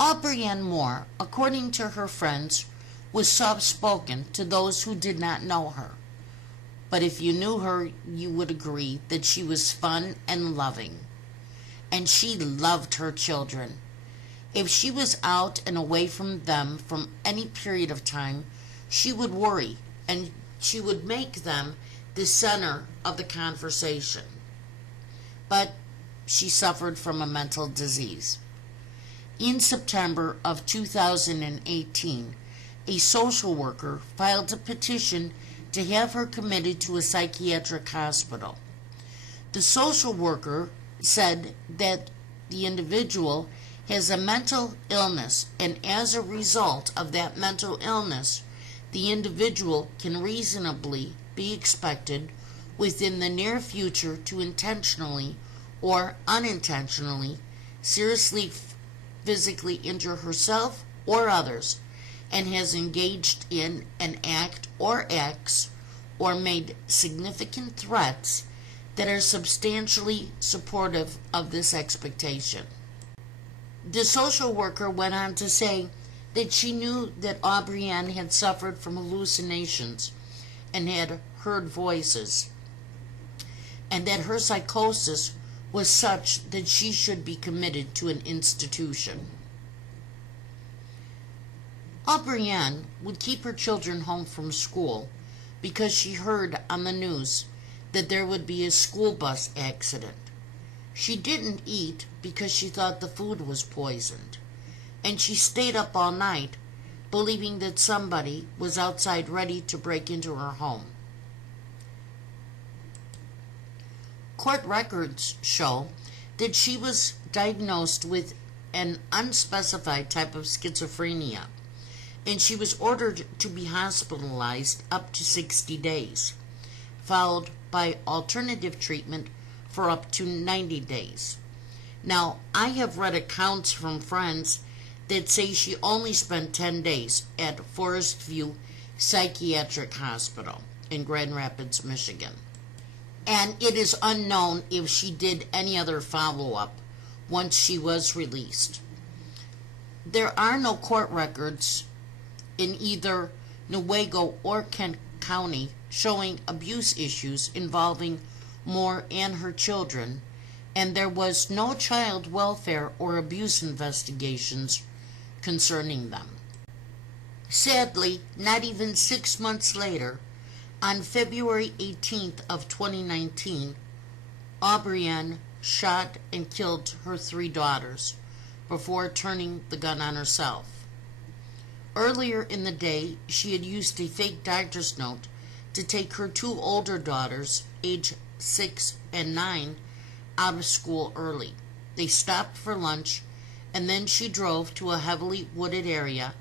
Aubrianne Moore, according to her friends, was soft-spoken to those who did not know her. But if you knew her, you would agree that she was fun and loving. And she loved her children. If she was out and away from them from any period of time, she would worry, and she would make them the center of the conversation. But she suffered from a mental disease. In September of 2018, a social worker filed a petition to have her committed to a psychiatric hospital. The social worker said that the individual has a mental illness, and as a result of that mental illness, the individual can reasonably be expected within the near future to intentionally or unintentionally seriously physically injure herself or others, and has engaged in an act or acts or made significant threats that are substantially supportive of this expectation. The social worker went on to say that she knew that Aubrianne had suffered from hallucinations and had heard voices, and that her psychosis was such that she should be committed to an institution. Aubrianne would keep her children home from school because she heard on the news that there would be a school bus accident. She didn't eat because she thought the food was poisoned, and she stayed up all night believing that somebody was outside ready to break into her home. Court records show that she was diagnosed with an unspecified type of schizophrenia, and she was ordered to be hospitalized up to 60 days, followed by alternative treatment for up to 90 days. Now, I have read accounts from friends that say she only spent 10 days at Forest View Psychiatric Hospital in Grand Rapids, Michigan. And it is unknown if she did any other follow-up once she was released. There are no court records in either Newaygo or Kent County showing abuse issues involving Moore and her children, and there was no child welfare or abuse investigations concerning them. Sadly, not even 6 months later, on February 18th of 2019, Aubrianne shot and killed her 3 daughters before turning the gun on herself. Earlier in the day, she had used a fake doctor's note to take her 2 older daughters, age 6 and 9, out of school early. They stopped for lunch, and then she drove to a heavily wooded area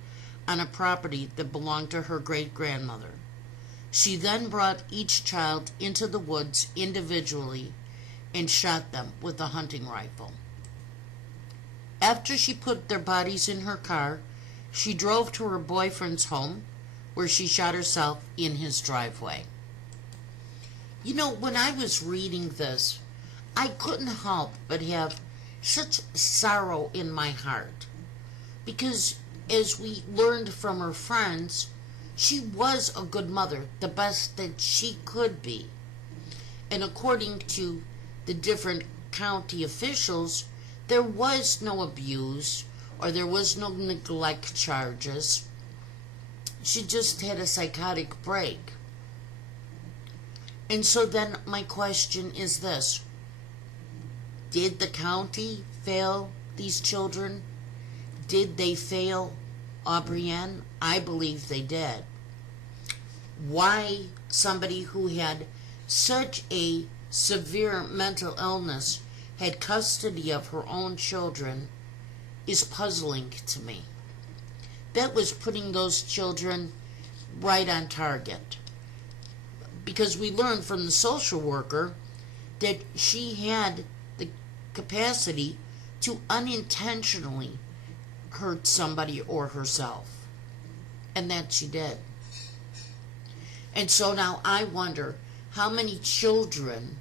on a property that belonged to her great-grandmother. She then brought each child into the woods individually and shot them with a hunting rifle. After she put their bodies in her car, she drove to her boyfriend's home, where she shot herself in his driveway. You know, when I was reading this, I couldn't help but have such sorrow in my heart, because as we learned from her friends, she was a good mother, the best that she could be. And according to the different county officials, there was no abuse or there was no neglect charges. She just had a psychotic break. And so then my question is this: did the county fail these children? Did they fail Aubrianne? I believe they did. Why somebody who had such a severe mental illness had custody of her own children is puzzling to me. That was putting those children right on target. Because we learned from the social worker that she had the capacity to unintentionally hurt somebody or herself. And that she did. And so now I wonder how many children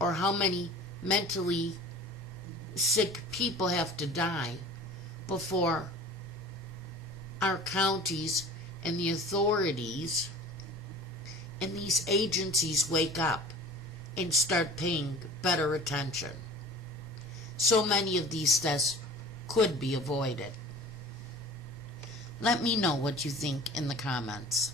or how many mentally sick people have to die before our counties and the authorities and these agencies wake up and start paying better attention. So many of these deaths could be avoided. Let me know what you think in the comments.